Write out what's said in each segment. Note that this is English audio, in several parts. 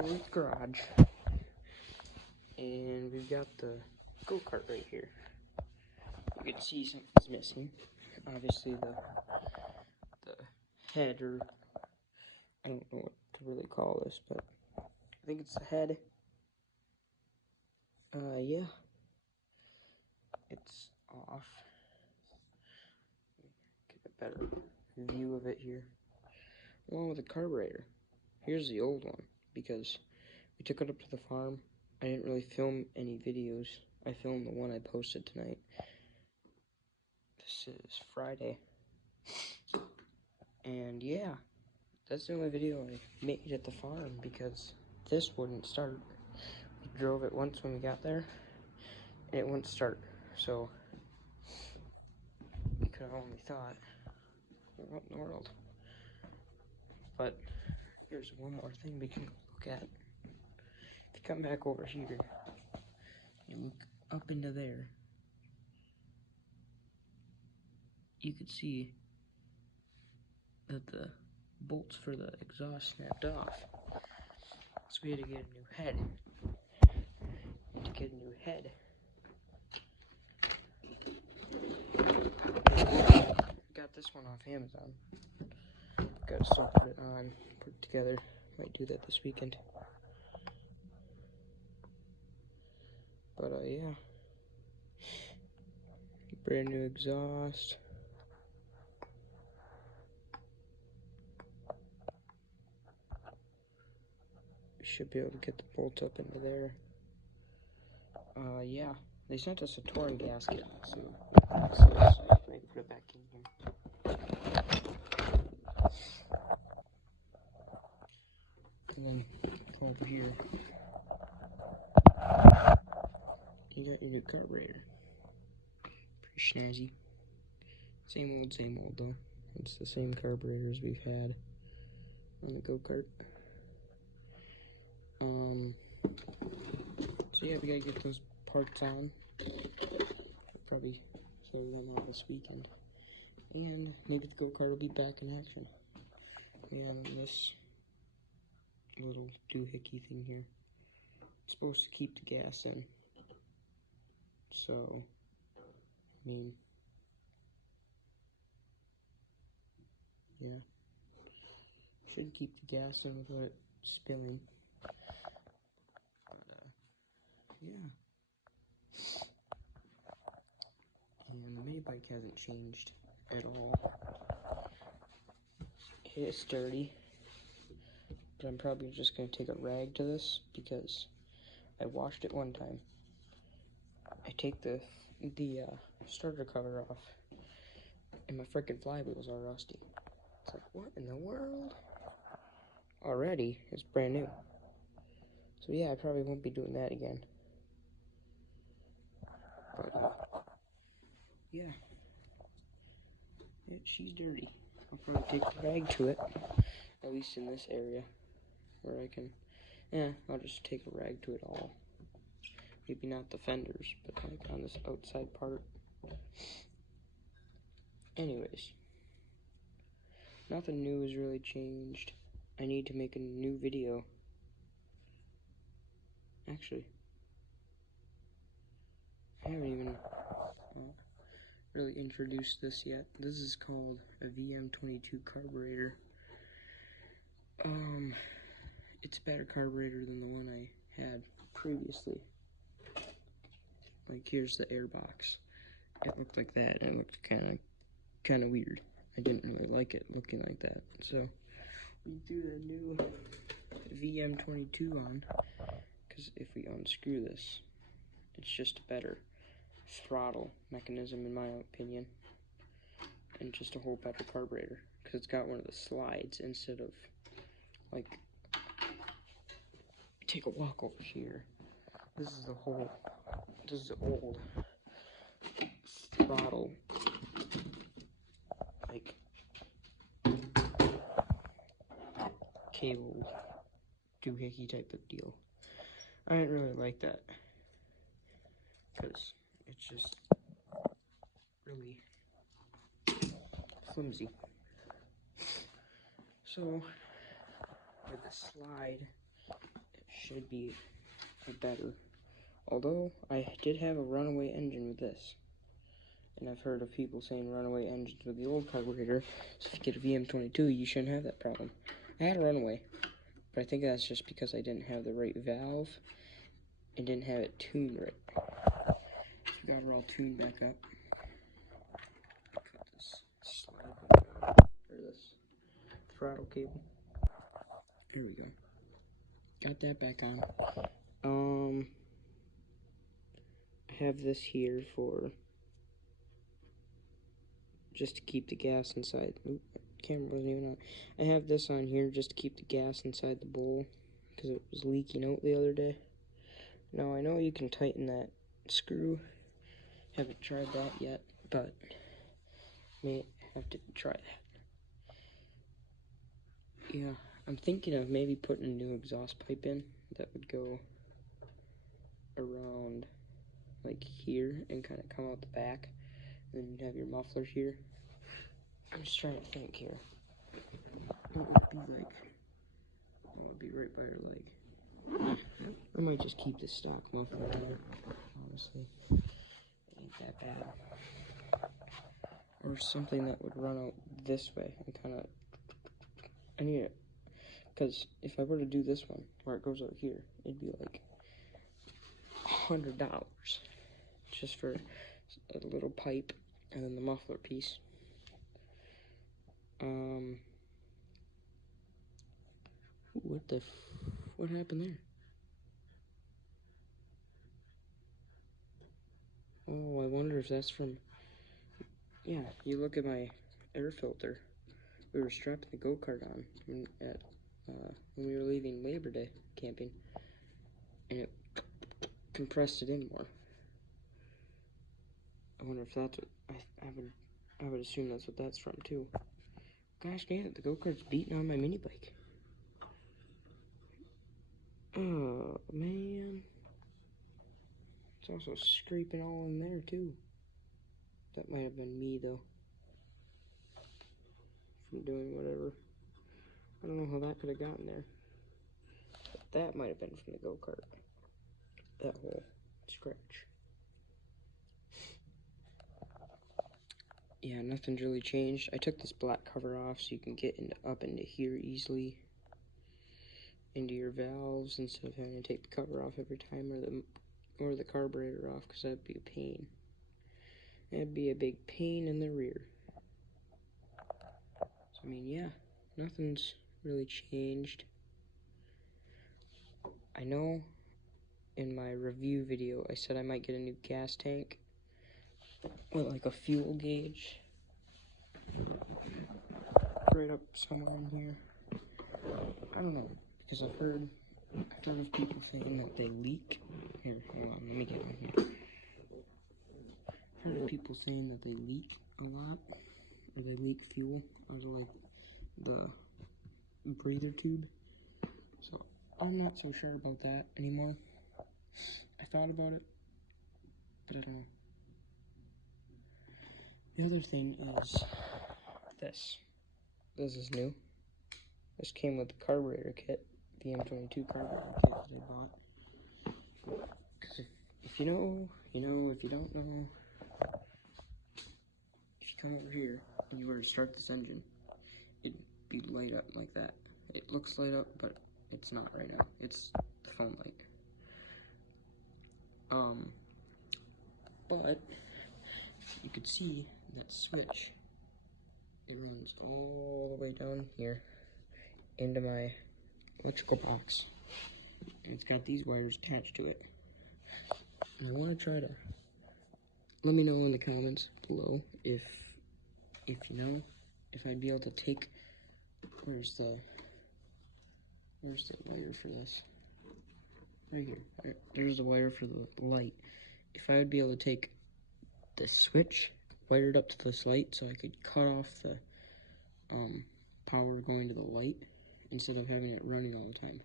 storage garage. And we've got the go-kart right here. You can see something's missing. Obviously the head, or I don't know what to really call this, but I think it's the head. Yeah. It's off. Get a better view of it here. Along with the carburetor. Here's the old one, because we took it up to the farm. I didn't really film any videos. I filmed the one I posted tonight. This is Friday. And yeah, that's the only video I made at the farm, because this wouldn't start. We drove it once when we got there, and it wouldn't start. So, we could have only thought, what in the world? But, here's one more thing we can look at. If you come back over here, and look up into there, you could see that the bolts for the exhaust snapped off. So we had to get a new head. Got this one off Amazon. Gotta still put it on, put it together. Might do that this weekend. But yeah. Brand new exhaust. We should be able to get the bolts up into there. Yeah. They sent us a torn gasket, so I can put it back in here. And then come over here. You got your new carburetor. Pretty snazzy. Same old though. It's the same carburetors we've had on the go-kart. So yeah, we gotta get those parts on. Probably carry them out this weekend. And maybe the go-kart will be back in action. And this little doohickey thing here, it's supposed to keep the gas in. So, I mean, yeah, should keep the gas in without it spilling. But, yeah. And the mini bike hasn't changed at all. It's dirty, but I'm probably just going to take a rag to this, because I washed it one time. I take the starter cover off, and my freaking flywheels are rusty. It's like, what in the world? Already, it's brand new. So yeah, I probably won't be doing that again. But yeah, she's dirty. I'll probably take the rag to it, at least in this area, where I can, I'll just take a rag to it all. Maybe not the fenders, but like on this outside part. Anyways, nothing new has really changed. I need to make a new video. Actually, I haven't even really introduced this yet. This is called a VM22 carburetor. It's a better carburetor than the one I had previously. Like, here's the air box. It looked like that, and it looked kind of weird. I didn't really like it looking like that. So we do the new VM22 on, because if we unscrew this, it's just a better throttle mechanism in my opinion, and just a whole better carburetor, because it's got one of the slides instead of, like, take a walk over here. This is the old throttle, like, cable doohickey type of deal. I didn't really like that, because it's just really flimsy. So with the slide, should be better. Although, I did have a runaway engine with this. And I've heard of people saying runaway engines with the old carburetor. So if you get a VM22, you shouldn't have that problem. I had a runaway, but I think that's just because I didn't have the right valve and didn't have it tuned right. So we got her all tuned back up. Cut this slide or this throttle cable. Here we go. Got that back on. I have this here for just to keep the gas inside. Oop, camera wasn't even on. I have this on here just to keep the gas inside the bowl because it was leaking out the other day. Now I know you can tighten that screw. Haven't tried that yet, but may have to try that. Yeah, I'm thinking of maybe putting a new exhaust pipe in that would go around like here and kind of come out the back. And then you'd have your muffler here. I'm just trying to think here. What would be like? What would be right by your leg? I might just keep the stock muffler there, honestly. It ain't that bad. Or something that would run out this way and kind of. I need it. Because if I were to do this one, where it goes out here, it'd be like $100 just for a little pipe and then the muffler piece. What happened there? Oh, I wonder if that's from, yeah, you look at my air filter. We were strapping the go-kart on when we were leaving Labor Day camping, and it compressed it in more. I wonder if that's what, I would assume that's what that's from too. Gosh damn it, the go-kart's beating on my mini bike. Oh, man. It's also scraping all in there, too. That might have been me, though. From doing whatever. I don't know how that could have gotten there. But that might have been from the go-kart. That whole scratch. Yeah, nothing's really changed. I took this black cover off so you can get up into here easily. Into your valves instead of having to take the cover off every time or the carburetor off, because that'd be a pain. That'd be a big pain in the rear. So, I mean, yeah, nothing's really changed. I know in my review video I said I might get a new gas tank with like a fuel gauge right up somewhere in here. I don't know, because I've heard of people saying that they leak. Here, hold on, let me get on here. I've heard of people saying that they leak a lot, or they leak fuel out of like the breather tube. So I'm not so sure about that anymore. I thought about it, but I don't know. The other thing is this. This is new. This came with the carburetor kit, the M22 carburetor kit that I bought. Because if you know, you know. If you don't know, if you come over here and you were to start this engine, it'd be light up like that. It looks light up, but it's not right now. It's the phone light. But you could see that switch. It runs all the way down here into my electrical box. And it's got these wires attached to it. And I want to try to, let me know in the comments below if you know, if I'd be able to take, where's the wire for this? Right here. There's the wire for the light. If I would be able to take the switch, wire it up to this light so I could cut off the power going to the light instead of having it running all the time.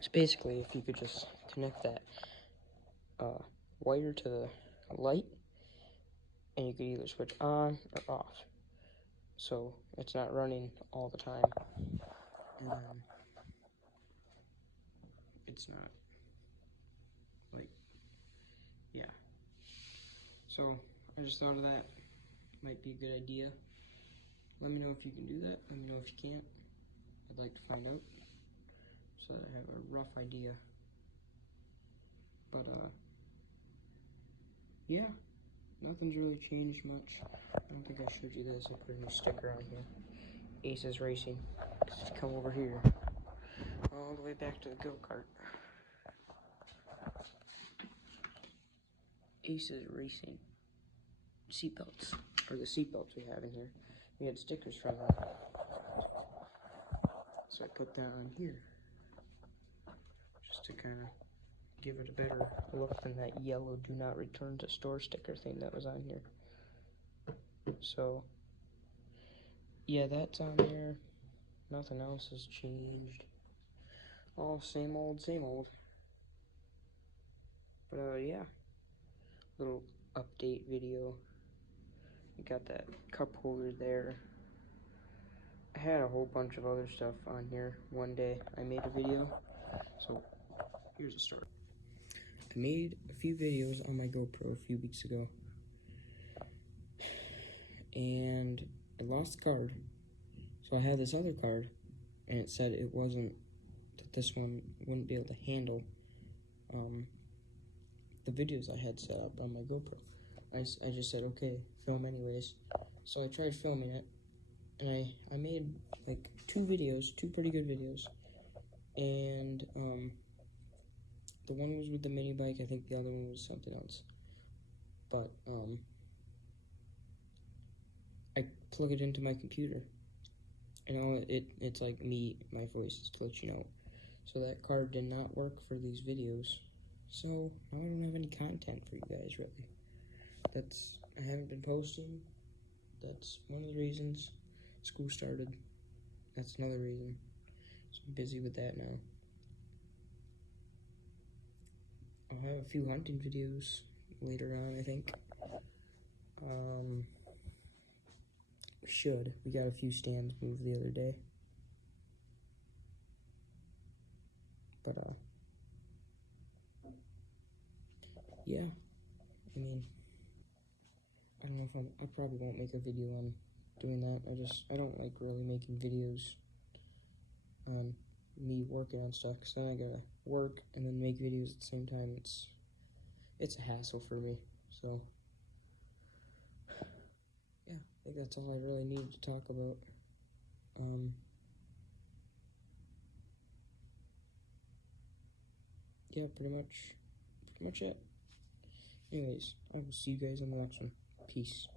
So basically, if you could just connect that wire to the light, and you could either switch on or off, so it's not running all the time. And then it's not. Like, yeah. So, I just thought of that. Might be a good idea. Let me know if you can do that. Let me know if you can't. I'd like to find out, so that I have a rough idea. But, yeah. Nothing's really changed much. I don't think I showed you this. I put a new sticker on here. Aces Racing. Just come over here. All the way back to the go-kart. Aces Racing. Seatbelts. Or the seatbelts we have in here. We had stickers from them. So I put that on here. Just to kind of give it a better look than that yellow do not return to store sticker thing that was on here. So, yeah, that's on there. Nothing else has changed. All same old, same old. But, yeah. Little update video. We got that cup holder there. I had a whole bunch of other stuff on here. One day I made a video. So, here's a start. I made a few videos on my GoPro a few weeks ago. And I lost the card. So I had this other card, and it said it wasn't, that this one wouldn't be able to handle the videos I had set up on my GoPro. I just said, okay, film anyways. So I tried filming it, and I made like two pretty good videos. And the one was with the mini bike, I think the other one was something else. But I plug it into my computer, and all it's like me, my voice is glitching out. So that card did not work for these videos. So now I don't have any content for you guys, really. I haven't been posting. That's one of the reasons. School started. That's another reason. So I'm busy with that now. I'll have a few hunting videos later on, I think. We should. We got a few stands moved the other day. But, yeah. I mean, I don't know if I probably won't make a video on doing that. I don't like really making videos on me working on stuff, because then I gotta work and then make videos at the same time. It's a hassle for me. So, yeah, I think that's all I really needed to talk about. Yeah, pretty much it. Anyways, I will see you guys on the next one. Peace.